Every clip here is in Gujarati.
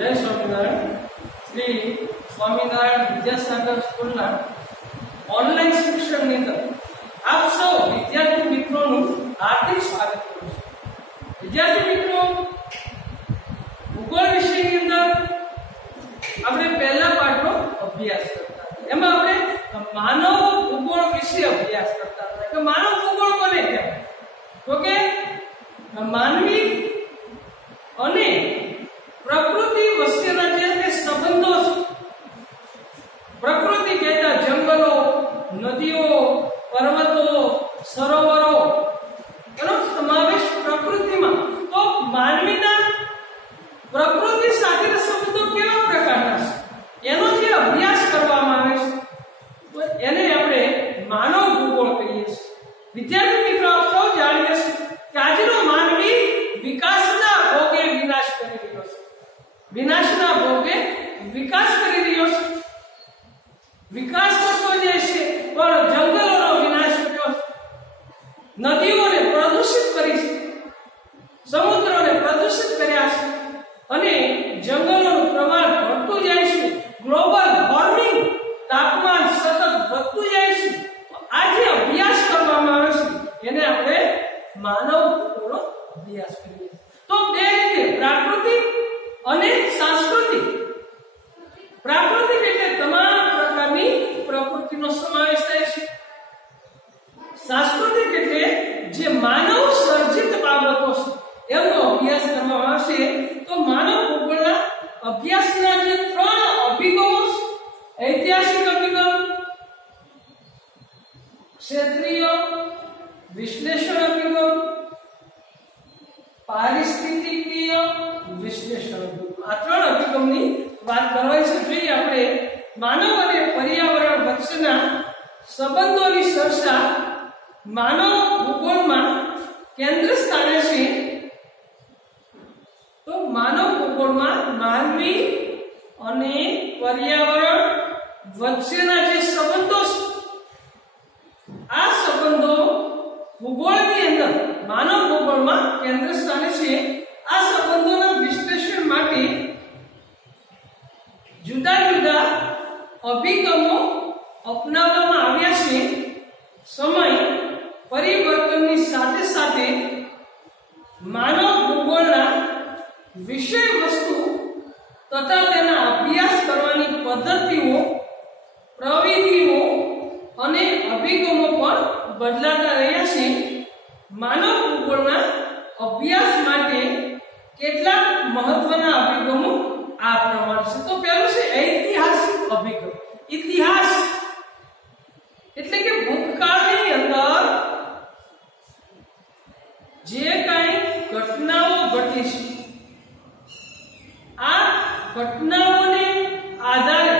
जय स्वामीनारायण। श्री स्वामीनारायण विद्यासागर स्कूल ऑनलाइन शिक्षण ની અંદર આપ સૌ વિદ્યાર્થી મિત્રોનું હાર્દિક સ્વાગત કરું છું। વિદ્યાર્થી મિત્રો, ભૂગોળ વિષયની અંદર આપણે પહેલા પાઠનો અભ્યાસ કરતા હતા। એમાં આપણે માનવ ભૂગોળ વિશે અભ્યાસ કરતા હતા કે માનવ ભૂગોળ કોને કહેવાય? તો કે માનવી અને પ્રકૃતિ વચ્ચેના જે સંબંધો છે, પ્રકૃતિ કહેતા જંગલો, નદીઓ, પર્વતો, સરોવરો એનો સમાવેશ પ્રકૃતિમાં। તો માનવીના પ્રકૃતિ સાથેના સંબંધો કેવા પ્રકારના છે એનો જે અભ્યાસ કરવામાં આવે છે તો એને આપણે માનવ ભૂગોળ કહીએ છીએ। વિદ્યાર્થી મિત્રો, આપ સૌ જાણીએ છીએ કે આજનો માનવી વિકાસના ભોગે વિનાશ કરી રહ્યો છે। વિનાશના ભોગે વિકાસ કરી રહ્યો છે। વિકાસ કરતો જાય છે પણ જંગલોનો વિનાશ કર્યો છે, નદીઓને પ્રદૂષિત કરી છે, સમુદ્રોને પ્રદૂષિત કર્યા છે અને જંગલોનું પ્રમાણ ઘટતું જાય છે। ગ્લોબલ વોર્મિંગ, તાપમાન સતત વધતું જાય છે। આ જે અભ્યાસ કરવામાં આવે છે એને આપણે માનવ ભૂગોળનો અભ્યાસ કહીએ છીએ। તો બે રીતે, પ્રાકૃતિક અને સાંસ્કૃતિક। પ્રાકૃતિક એટલે તમામ પ્રકારની પ્રકૃતિનો સમાવેશ થાય છે। સાંસ્કૃતિક એટલે જે માનવ સર્જિત બાબતો છે એનો અભ્યાસ કરવામાં આવશે। તો માનવ ભૂગોળના અભ્યાસના જે ત્રણ અભિગમો છે, ઐતિહાસિક અભિગમ, ક્ષેત્રીય વિશ્લેષણ અભિગમ, પારિસ્થિતિકીય વિશ્લેષણ અભિગમ, આ ત્રણ અભિગમની વાત કરવાની છે। જોઈએ આપણે માનવ અને પર્યાવરણ વચ્ચેના સંબંધોની ચર્ચા માનવ ભૂગોળમાં કેન્દ્ર સ્થાને છે। તો માનવ ભૂગોળમાં માનવી અને પર્યાવરણ વચ્ચેના જે સંબંધો છે, આ સંબંધો ભૂગોળની અંદર માનવ ભૂગોળમાં કેન્દ્ર સ્થાને છે। આ સંબંધોના વિશ્લેષણ માટે જુદા જુદા અભિગમો અપનાવવામાં આવ્યા છે। સમય પરિવર્તનની સાથે સાથે માનવ ભૂગોળના વિષય વસ્તુ તથા તેના અભ્યાસ કરવાની પદ્ધતિઓ, પ્રવિધિઓ અને અભિગમો પણ બદલાતા રહ્યા છે। માનવ ભૂગોળના અભ્યાસ માટે કેટલાક મહત્વના અભિગમો આ પ્રમાણે છે। તો પહેલું છે ઐતિહાસિક અભિગમ। ઇતિહાસ એટલે કે ભૂતકાળની અંદર જે કાંઈ ઘટનાઓ ઘટી છે, આ ઘટનાઓને આધારે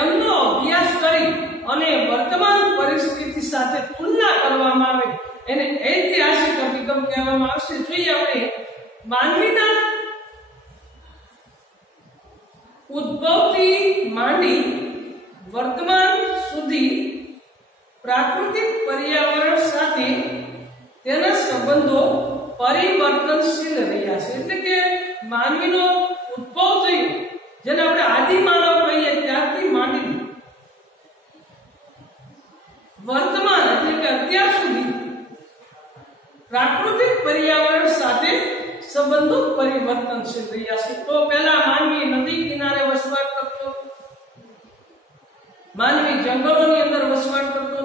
એમનો અભ્યાસ કરી અને વર્તમાન પરિસ્થિતિ સાથે તુલના કરવામાં આવે એને ઐતિહાસિક અભિગમ કહેવામાં આવશે। જોઈએ આપણે માનવીના ઉદ્ભવથી માંડી વર્તમાન સુધી પ્રાકૃતિક પર્યાવરણ સાથે તેના સંબંધો પરિવર્તનશીલ રહ્યા છે। એટલે કે માનવીનો ઉદ્ભવ થયો, જેને આપણે આદિ માનવ કહીએ, ત્યારથી માંડી વર્તમાન એટલે કે અત્યાર સુધી પ્રાકૃતિક પર્યાવરણ સાથે સંબંધો પરિવર્તનશીલ રહ્યા છે। તો પહેલા માનવી નદી કિનારે વસવાટ કરતો, માનવી જંગલોની અંદર વસવાટ કરતો,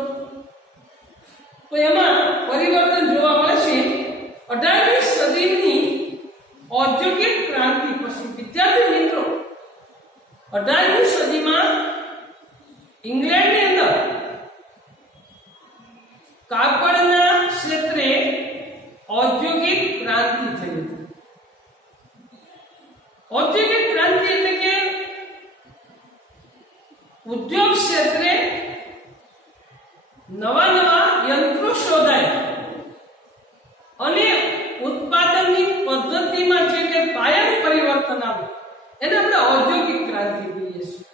તો એમાં પરિવર્તન જોવા મળે છે 18મી સદીની ઔદ્યોગિક ક્રાંતિ પછી। વિદ્યાર્થી મિત્રો, 18મી સદીમાં ઇંગ્લેન્ડની અંદર કાપડના ક્ષેત્રે ઔદ્યોગિક ક્રાંતિ થઈ હતી। ઔદ્યોગિક ક્રાંતિ એટલે કે ઉદ્યોગ ક્ષેત્રે નવા નવા યંત્રો શોધાયા અને ઉત્પાદનની પદ્ધતિમાં જે કે પાયાનું પરિવર્તન આવ્યું એને આપણે ઔદ્યોગિક ક્રાંતિ કહીએ છીએ।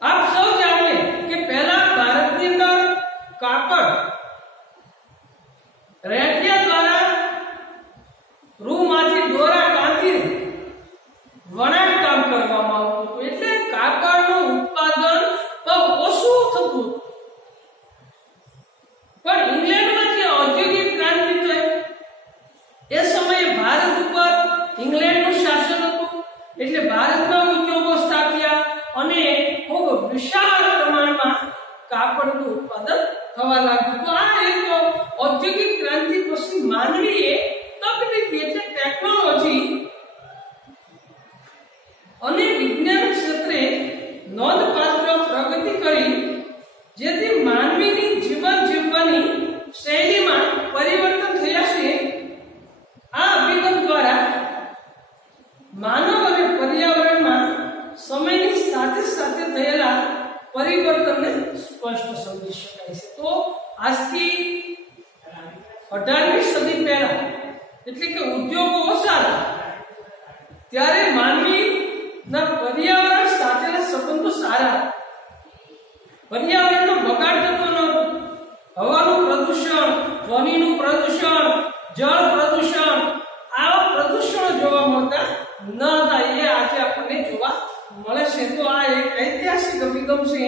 આપ સૌ જાણીએ કે પહેલા ભારતની અંદર કાપડ રેડિયા દ્વારા રૂમાંથી દોરા કાંતી વિશાળ પ્રમાણમાં કાપડનું ઉત્પાદન થવા લાગ્યું. તો આ એક ઔદ્યોગિક ક્રાંતિ પછી માનવીએ તકનીકી એટલે ટેકનોલોજી અને વિજ્ઞાન ક્ષેત્રે નોંધપાત્ર પ્રગતિ કરી, જેથી માનવીની જીવન જીવવાની શૈલીમાં પરિવર્તન થયા છે. આ અભિગમ દ્વારા માનવ અને પર્યાવરણમાં સમયની સાથે સાથે થયેલા પરિવર્તનને સ્પષ્ટ સમજી શકાય છે. તો આજથી 18મી સદી પહેલા એટલે કે ઉદ્યોગો ઓછા ત્યારે માનવીના પર્યાવરણ સાથેના સંબંધો સારા, પર્યાવરણનો બગાડ થતો નહોતો. હવાનું પ્રદૂષણ, ધ્વનિનું પ્રદૂષણ, જળ પ્રદૂષણ, આવા પ્રદૂષણો જોવા મળતા ન હતા. એ આજે આપણને જોવા મળે છે. તો આ એક ઐતિહાસિક અભિગમ છે.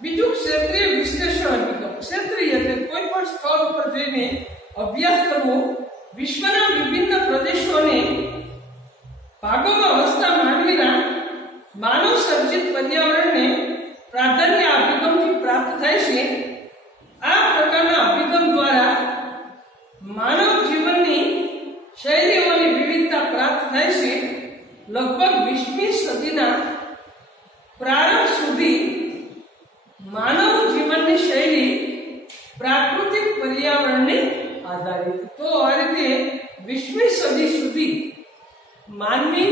બીજું ક્ષેત્રીય વિશ્લેષણ અભિગમ. ક્ષેત્રીય એટલે કોઈ પણ સ્થળ ઉપર જઈને અભ્યાસ કરવો, વિશ્વના વિભિન્ન પ્રદેશોને ભાગોમાં વસતા માનવીના માનવ સર્જિત પર્યાવરણને પ્રાધાન્ય અભિગમથી પ્રાપ્ત થાય છે. આ પ્રકારના અભિગમ દ્વારા માનવ જીવનની શૈલીઓની વિવિધતા પ્રાપ્ત થાય છે. લગભગ 20મી સદીના પ્રારંભ સુધી માનવ જીવનની શૈલી પ્રાકૃતિક પર્યાવરણને આધારિત. તો આ રીતે 20મી સદી સુધી માનવી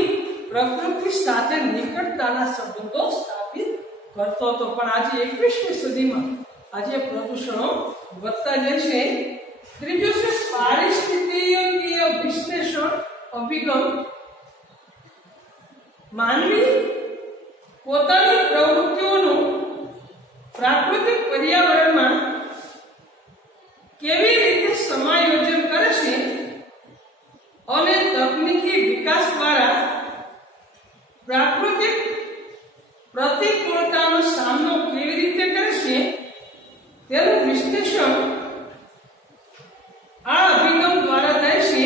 પ્રકૃતિ સાથે નિકટતાના સંબંધો સ્થાપિત કરતો હતો. પણ આજે 21મી સદીમાં આજે પ્રદૂષણો વધતા જાય છે. ત્રીજું છે પારિસ્થિતિકીય વિશ્લેષણ અભિગમ. માનવી પોતાની પ્રવૃત્તિઓનું પ્રાકૃતિક પર્યાવરણમાં કેવી રીતે સમાયોજન કરે છે અને તકનીકી વિકાસ દ્વારા પ્રાકૃતિક પ્રતિકૂળતાનો સામનો કેવી રીતે કરે છે તેનું વિશ્લેષણ આ અભિગમ દ્વારા થાય છે.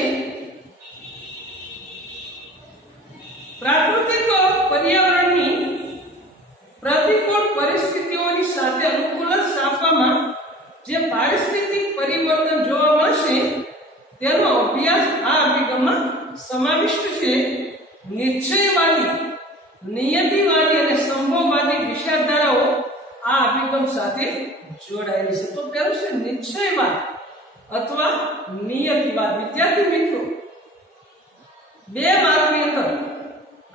પ્રાકૃતિક પર્યાવરણની પ્રતિકૂળ પરિસ્થિતિઓની સાથે અનુકૂલન સ્થાપવામાં જે પારિસ્થિતિક પરિવર્તન જોવા મળશે તેનો અભ્યાસ આ અભિગમમાં સમાવિષ્ટ છે. નિશ્ચયવાદી, નિયતિવાદી અને સંભવવાદી વિચારધારાઓ આ અભિગમ સાથે જોડાયેલી છે. તો પહેલું છે નિશ્ચયવાદ અથવા નિયતિવાદ. વિદ્યાર્થી મિત્રો, 2 માર્કની અંદર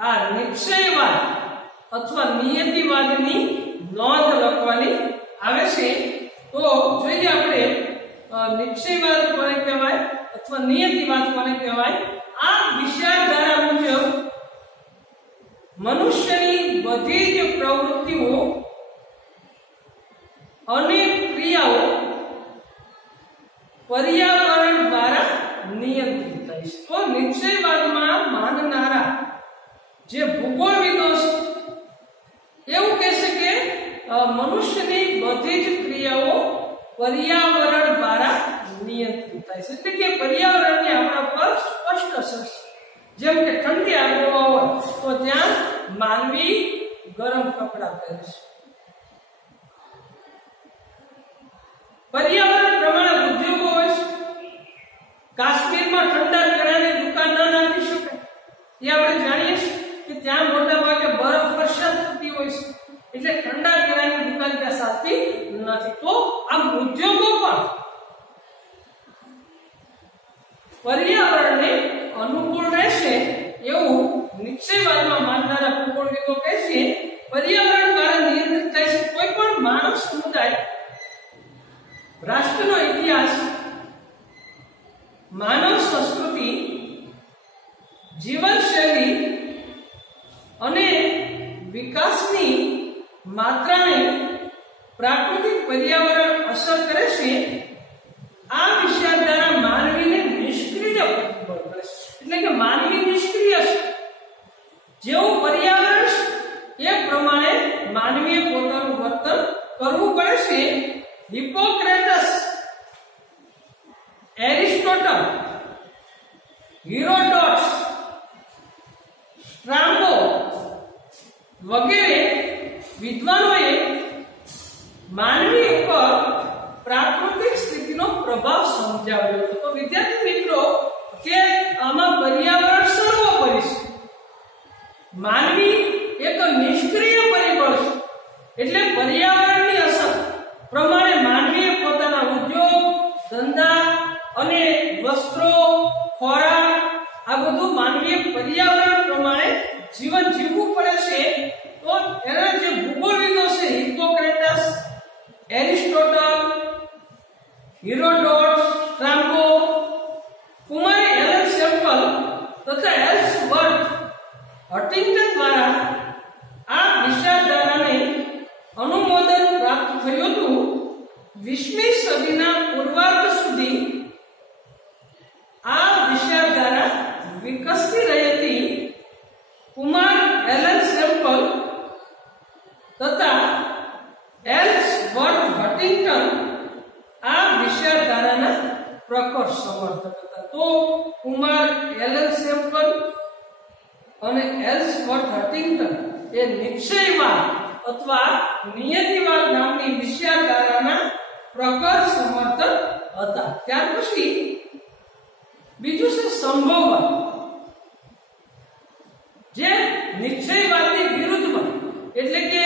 આ નિશ્ચયવાદ અથવા નિયતિવાદની નોંધ લખવાની આવે છે. તો જોઈએ આપણે નિશ્ચયવાદ કોને કહેવાય અથવા નિયતિવાદ કોને કહેવાય. આ વિચારધારા મુજબ મનુષ્યની બધી જ પ્રવૃત્તિઓ અને ક્રિયાઓ પર્યાવરણ દ્વારા નિયંત્રિત થાય છે. તો નિશ્ચયવાદમાં માનનારા જે ભૂગોળવિદો છે એવું કહેશે કે મનુષ્યની બધી જ ક્રિયાઓ પર્યાવરણ દ્વારા નિયંત્રિત થાય છે. એટલે કે પર્યાવરણની આપણા પર સ્પષ્ટ અસર છે. જેમ કે ઠંડી આબોહવા હોય તો ત્યાં માનવી ગરમ કપડાં પહેરે છે. પર્યાવરણ પ્રમાણે ઉદ્યોગો હોય છે. કાશ્મીરમાં ઠંડા પીણાની દુકાન ન નાખી શકાય એ આપણે જાણીએ છીએ કે ત્યાં મોટા ભાગે બરફ વર્ષા થતી હોય છે. એટલે ઠંડા પીણાની દુકાન ત્યાં ચાલતી નથી. તો આ ઉદ્યોગો પણ પર્યાવરણને અનુકૂળ રહેશે એવું નિશ્ચયવાદમાં માનનારા ભૂગોળવિદો કહે છે. પર્યાવરણ દ્વારા નિયંત્રિત થાય છે. કોઈ પણ માનવ સમુદાય, રાષ્ટ્રનો ઇતિહાસ, માનવ સંસ્કૃતિ, જીવનશૈલી અને વિકાસની માત્રાને પ્રાકૃતિક પર્યાવરણ અસર કરે છે. આ વિચારધારા માનવીને નિષ્ક્રિય પ્રતિબળ કરે છે. એટલે કે માનવી નિષ્ક્રિય છે. જેવું પર્યાવરણ એ પ્રમાણે માનવીએ પોતાનું વર્તન કરવું પડે છે. હિપોક્રેટસ, એરિસ્ટોટલ, હિરોડોટસ, સ્ટ્રાબો વગેરે વિદ્વાનોએ માનવી ઉપર પ્રાકૃતિક સ્થિતિનો પ્રભાવ સમજાવ્યો હતો. તો વિદ્યાર્થી મિત્રો કે આમાં પર્યાવરણ સર્વોપરી છે. માનવી એક નિષ્ક્રિય પરિબળ છે, એટલે પર્યાવરણની અસર પ્રમાણે માનવીએ પોતાના ઉદ્યોગ, ધંધા અને વસ્ત્રો, ખોરાક આ બધું માનવીએ પર્યાવરણ પ્રમાણે જીવન જીવવું પડે છે. તો એના જે ભૂગોળવિદો છે, હિપ્પોક્રેટસ, એરિસ્ટોટલ, હિરોડોટ, સ્ટ્રાબો, કુમારી એલન સેમ્પલ તથા એલ્સવર્થ હન્ટિંગ્ટન દ્વારા આ વિચારધારાને અનુમોદન પ્રાપ્ત થયું હતું. 20મી સદીના પૂર્વાર્ધ સુધી આ વિચારધારા વિકસતી રહી હતી. કુમાર એલન સેમ્પલ તથા એલ્સવર્થ હન્ટિંગ્ટન આ વિચારધારાના પ્રખર સમર્થક હતા. તો કુમાર એલન સેમ્પલ અને એલ્સવર્થ હન્ટિંગ્ટન એ નિશ્ચયવાદ અથવા નિયતિવાદ નામની વિચારધારાના પ્રખર સમર્થક હતા. ત્યાર પછી બીજું છે સંભવવાદ, જે નિશ્ચયવાદની વિરુદ્ધમાં, એટલે કે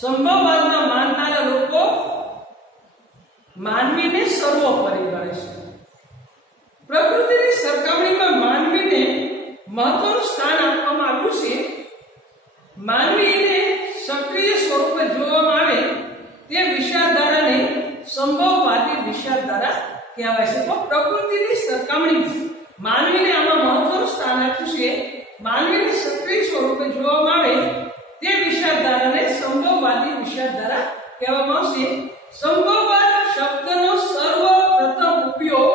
સંભવવાદમાં માનનારા લોકો માનવીને સર્વોપરી ગણે છે. પ્રકૃતિની સરખામણીમાં માનવીને મહત્વનું સ્થાન આપવામાં આવ્યું છે. માનવીને સક્રિય સ્વરૂપે જોવામાં આવે તે વિચારધારાને સંભવવાદી વિચારધારા કહેવાય છે. તો પ્રકૃતિની સરખામણી માનવીને આમાં મહત્વનું સ્થાન આપ્યું છે. માનવીને સક્રિય સ્વરૂપે જોવામાં આવે તે વિચારધારાને સંભવવાદી વિચારધારા કહેવામાં આવશે. સંભવવાદ શબ્દનો સર્વપ્રથમ ઉપયોગ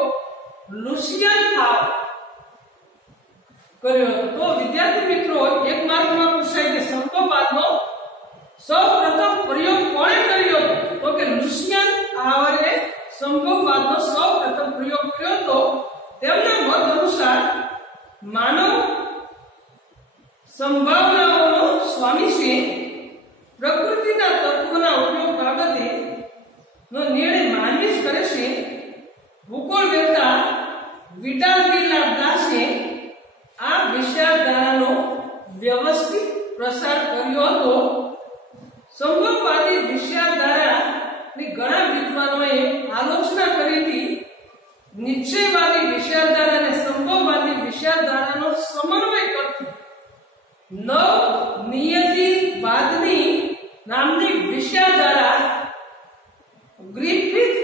લુસિયન થાવ કર્યો હતો. તો વિદ્યાર્થી મિત્રો, એક માર્કમાં પૂછાય કે સંભવવાદનો સૌપ્રથમ પ્રયોગ કોણે કર્યો હતો? તો કે લુસિયન થાવરે સંભવવાદનો સૌપ્રથમ પ્રયોગ કર્યો હતો. તેમના મત અનુસાર માનવ સંભાવનાઓનો સ્વામી છે. પ્રકૃતિના તત્વોના ઉપયોગ બાબતે નો નિર્ણય માનવી જ કરે છે. ભૂગોળ વેતા વિટાલ ડી લાપ્લાસે આ વિચારધારાનો વ્યવસ્થિત પ્રસાર કર્યો હતો. સંભવવાદી વિચારધારાની ઘણા વિદ્વાનોએ આલોચના કરી હતી. નિશ્ચયવાદી વિચારધારા અને સંભવવાદી વિચારધારાનો સમન્વય કરતી નવનિયતિવાદની નામની વિચારધારા ગ્રિફિથ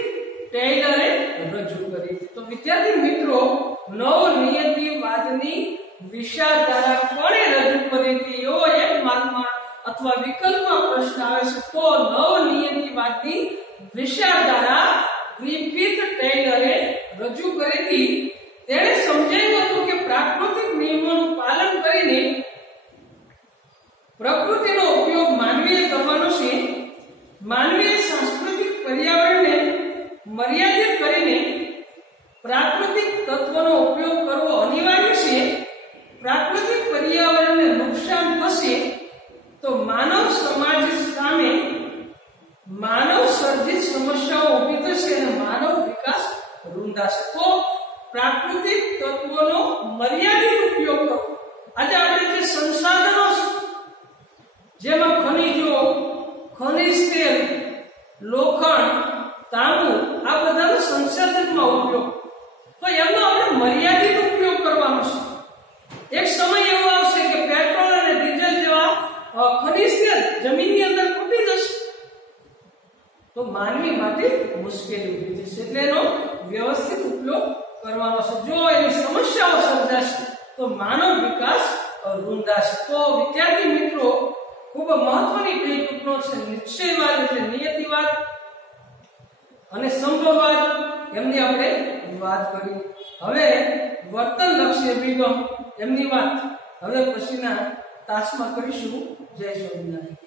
ટેલરે રજૂ કરી. તો વિદ્યાર્થી મિત્રો, નવનિયતિવાદની વિચારધારા કોણે રજૂ કરી હતી એવો એક માર્કમાં અથવા વિકલ્પમાં પ્રશ્ન આવે છે. તો નવનિયતિવાદની વિચારધારા ગ્રિફિથ ટેલરે રજૂ કરી હતી. તેણે સમજાવ્યું હતું કે પ્રાકૃતિક નિયમોનું પાલન કરીને પ્રકૃતિનો ઉપયોગ માનવીએ કરવાનો છે. માનવીએ સાંસ્કૃતિક પર્યાવરણને મર્યાદિત કરીને પ્રાકૃતિક તત્વોનો ઉપયોગ કરવો અનિવાર્ય છે. પ્રાકૃતિક પર્યાવરણને નુકસાન થશે તો માનવ સમાજ સામે માનવ સર્જિત સમસ્યાઓ ઊભી થશે અને માનવ વિકાસ રૂંધાશે. તો પ્રાકૃતિક તત્વોનો મર્યાદિત ઉપયોગ કરવો. આજે આપણે જે સંસાધનો છે, જેમાં ખનિજો, ખનિજ તેલ, લોખંડ, તાંબુ, આ બધાનો સંસાધનમાં ઉપયોગ, તો એમનો આપણે મર્યાદિત ઉપયોગ કરવાનો છે. એક સમય એવો આવશે કે પેટ્રોલ અને ડીઝલ જેવા ખનિજ તેલ જમીનની અંદર ખૂટી જશે, તો માનવી માટે મુશ્કેલી ઊભી થશે. એટલે એનો વ્યવસ્થિત ઉપયોગ કરવાનો છે. જો એની સમસ્યાઓ સર્જાશે તો માનવ વિકાસ રૂંધાશે. તો વિદ્યાર્થી મિત્રો, ખૂબ મહત્વની બે ટૂંકનો છે નિશ્ચયવાદ એટલે નિયતિવાદ અને સંભવવાદ, એમની આપણે વાત કરી. હવે વર્તનલક્ષી અભિગમ એમની વાત હવે પછીના તાસમાં કરીશું. જય સ્વામિનારાયણ.